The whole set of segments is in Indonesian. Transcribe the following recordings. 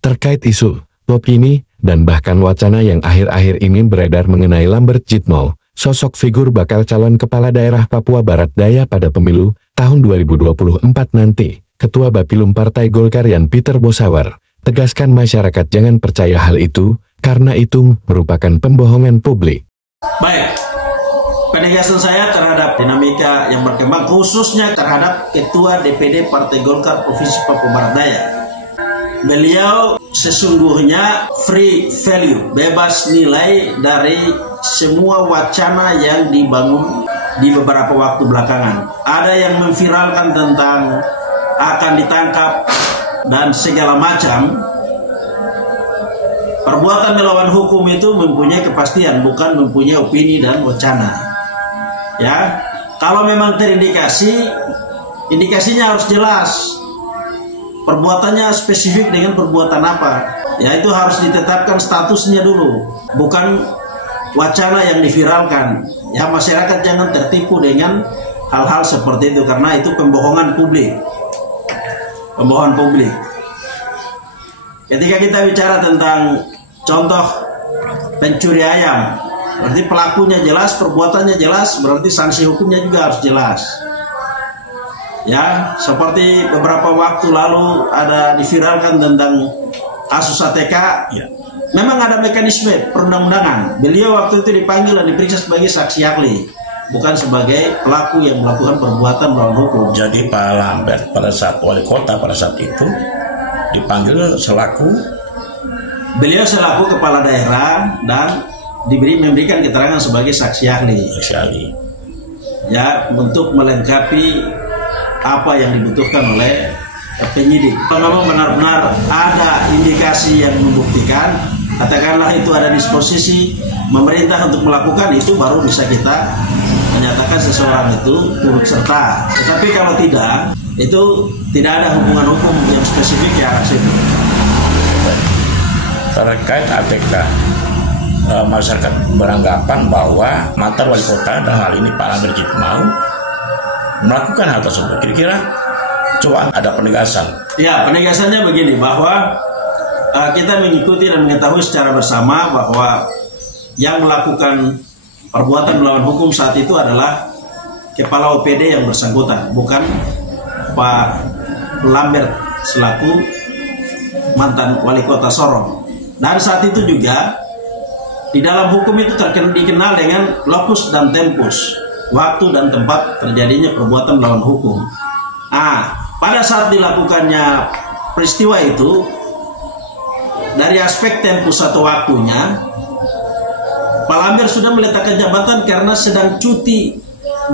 terkait isu, opini, dan bahkan wacana yang akhir-akhir ini beredar mengenai Lambert Jitmau, sosok figur bakal calon kepala daerah Papua Barat Daya pada pemilu tahun 2024 nanti. Ketua Bapilum Partai Golkar Yan Peter Bosawar tegaskan masyarakat jangan percaya hal itu, karena itu merupakan pembohongan publik. Baik, penegasan saya terhadap dinamika yang berkembang, khususnya terhadap Ketua DPD Partai Golkar Provinsi Papua Barat Daya. Beliau sesungguhnya free value, bebas nilai dari semua wacana yang dibangun di beberapa waktu belakangan. Ada yang memviralkan tentang akan ditangkap dan segala macam. Perbuatan melawan hukum itu mempunyai kepastian, bukan mempunyai opini dan wacana. Ya, kalau memang terindikasi, indikasinya harus jelas. Perbuatannya spesifik dengan perbuatan apa? Ya, itu harus ditetapkan statusnya dulu, bukan wacana yang diviralkan. Ya, masyarakat jangan tertipu dengan hal-hal seperti itu karena itu pembohongan publik. Pembohongan publik. Ketika kita bicara tentang contoh pencuri ayam, berarti pelakunya jelas, perbuatannya jelas, berarti sanksi hukumnya juga harus jelas. Ya, seperti beberapa waktu lalu ada diviralkan tentang kasus ATK. Ya. Memang ada mekanisme perundang-undangan. Beliau waktu itu dipanggil dan diperiksa sebagai saksi ahli, bukan sebagai pelaku yang melakukan perbuatan melawan hukum. Jadi Pak Lambert pada saat wali kota pada saat itu dipanggil beliau selaku kepala daerah dan memberikan keterangan sebagai saksi ahli. Ya, untuk melengkapi apa yang dibutuhkan oleh penyidik. Kalau memang benar-benar ada indikasi yang membuktikan, katakanlah itu ada disposisi pemerintah untuk melakukan itu, baru bisa kita menyatakan seseorang itu turut serta. Tetapi kalau tidak, itu tidak ada hubungan hukum yang spesifik ya itu. Terkait ATK, masyarakat beranggapan bahwa mantan wali kota dan hal ini Pak Lambert Jitmau melakukan hal tersebut. Kira-kira coba ada penegasan. Ya, penegasannya begini, bahwa kita mengikuti dan mengetahui secara bersama bahwa yang melakukan perbuatan melawan hukum saat itu adalah kepala OPD yang bersangkutan, bukan Pak Lambert selaku mantan wali kota Sorong. Dan saat itu juga di dalam hukum itu dikenal dengan locus dan tempus, waktu dan tempat terjadinya perbuatan melawan hukum. Pada saat dilakukannya peristiwa itu, dari aspek tempus atau waktunya, Pak Lambert sudah meletakkan jabatan karena sedang cuti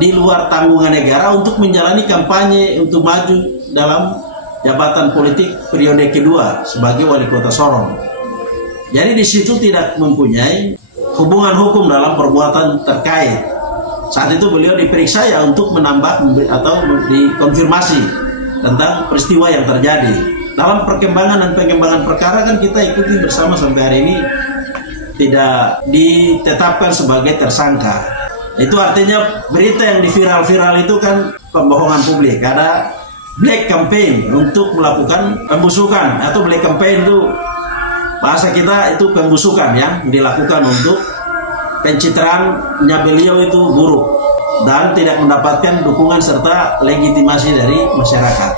di luar tanggungan negara untuk menjalani kampanye untuk maju dalam jabatan politik periode kedua sebagai wali kota Sorong. Jadi di situ tidak mempunyai hubungan hukum dalam perbuatan terkait. Saat itu beliau diperiksa ya untuk menambah atau dikonfirmasi tentang peristiwa yang terjadi. Dalam perkembangan dan pengembangan perkara kan kita ikuti bersama sampai hari ini, tidak ditetapkan sebagai tersangka. Itu artinya berita yang diviral-viral itu kan pembohongan publik. Ada black campaign untuk melakukan pembusukan, atau black campaign itu bahasa kita itu pembusukan yang dilakukan untuk pencitraannya beliau itu buruk dan tidak mendapatkan dukungan serta legitimasi dari masyarakat.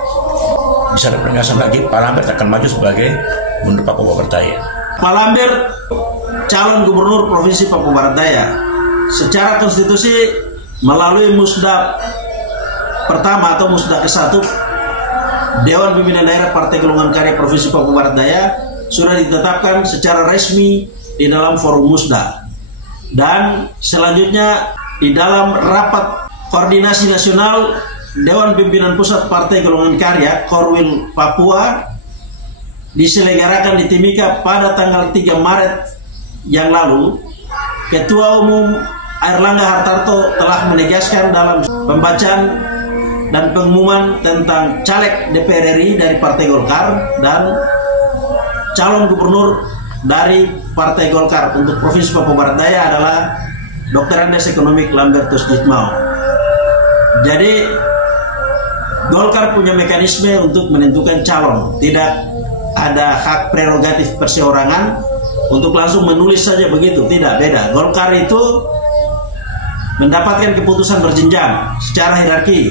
Bisa ada penegasan lagi, Pak Lambert akan maju sebagai Gubernur Papua Barat Daya. Pak Lambert calon Gubernur Provinsi Papua Barat Daya secara konstitusi melalui musda pertama atau musda ke-1 Dewan Pimpinan Daerah Partai Golongan Karya Provinsi Papua Barat Daya sudah ditetapkan secara resmi di dalam forum musda. Dan selanjutnya di dalam rapat koordinasi nasional Dewan Pimpinan Pusat Partai Golongan Karya Korwil Papua diselenggarakan di Timika pada tanggal 3 Maret yang lalu. Ketua Umum Airlangga Hartarto telah menegaskan dalam pembacaan dan pengumuman tentang caleg DPR RI dari Partai Golkar dan calon gubernur dari Partai Golkar untuk Provinsi Papua Barat Daya adalah Dr. Andes Ekonomik Lambertus Jitmau. Jadi Golkar punya mekanisme untuk menentukan calon, tidak ada hak prerogatif perseorangan untuk langsung menulis saja begitu. Tidak, beda. Golkar itu mendapatkan keputusan berjenjang secara hierarki.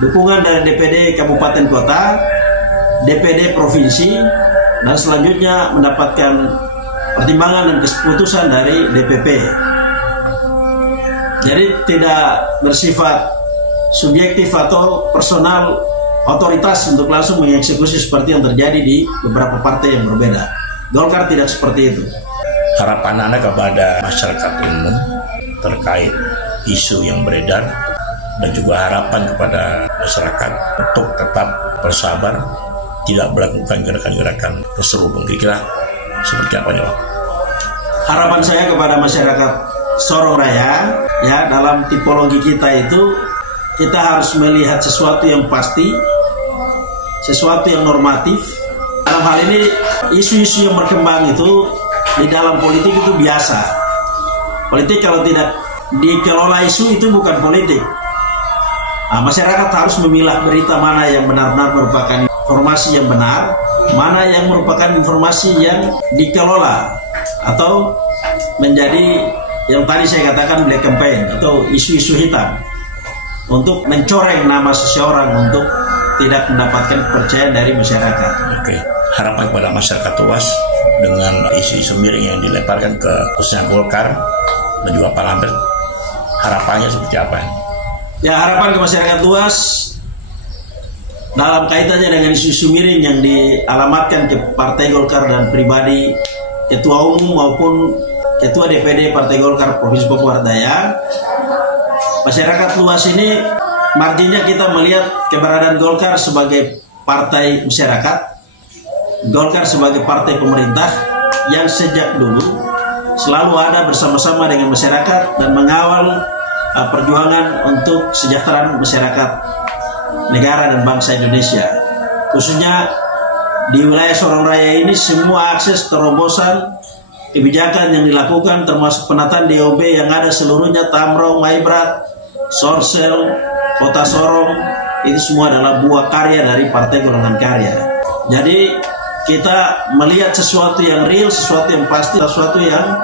Dukungan dari DPD Kabupaten Kota, DPD Provinsi, dan selanjutnya mendapatkan pertimbangan dan keputusan dari DPP. Jadi tidak bersifat subjektif atau personal otoritas untuk langsung mengeksekusi seperti yang terjadi di beberapa partai yang berbeda. Golkar tidak seperti itu. Harapan Anda kepada masyarakat umum terkait isu yang beredar dan juga harapan kepada masyarakat untuk tetap bersabar, tidak melakukan gerakan-gerakan terselubung, kira-kira seperti apa nih, Pak? Harapan saya kepada masyarakat Sorong Raya, ya, dalam tipologi kita itu kita harus melihat sesuatu yang pasti, sesuatu yang normatif. Dalam hal ini isu-isu yang berkembang itu di dalam politik itu biasa. Politik kalau tidak dikelola isu itu bukan politik. Nah, masyarakat harus memilah berita mana yang benar-benar merupakan informasi yang benar, mana yang merupakan informasi yang dikelola atau menjadi yang tadi saya katakan black campaign atau isu-isu hitam untuk mencoreng nama seseorang untuk tidak mendapatkan kepercayaan dari masyarakat. Oke, harapan kepada masyarakat luas dengan isu-isu miring yang dilemparkan ke khususnya Golkar dan juga Pak Lambert, harapannya seperti apa? Ya, harapan ke masyarakat luas dalam kaitannya dengan isu-isu miring yang dialamatkan ke Partai Golkar dan pribadi Ketua Umum maupun Ketua DPD Partai Golkar Provinsi Papua Barat Daya, masyarakat luas ini marginnya kita melihat keberadaan Golkar sebagai partai masyarakat, Golkar sebagai partai pemerintah yang sejak dulu selalu ada bersama-sama dengan masyarakat dan mengawal perjuangan untuk kesejahteraan masyarakat negara dan bangsa Indonesia. Khususnya di wilayah Sorong Raya ini semua akses terobosan kebijakan yang dilakukan termasuk penataan DOB yang ada seluruhnya Tamrong, Maibrat, Sorsel, Kota Sorong, itu semua adalah buah karya dari Partai Golongan Karya. Jadi kita melihat sesuatu yang real, sesuatu yang pasti, sesuatu yang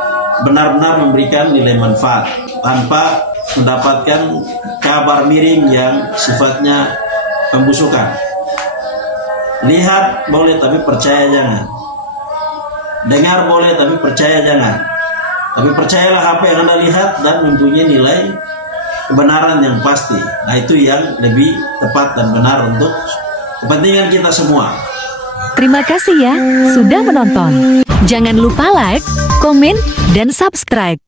benar-benar memberikan nilai manfaat tanpa mendapatkan kabar miring yang sifatnya pembusukan. Lihat boleh tapi percaya jangan. Dengar boleh tapi percaya jangan. Tapi percayalah apa yang Anda lihat dan mempunyai nilai kebenaran yang pasti. Nah, itu yang lebih tepat dan benar untuk kepentingan kita semua. Terima kasih ya sudah menonton. Jangan lupa like, komen, dan subscribe.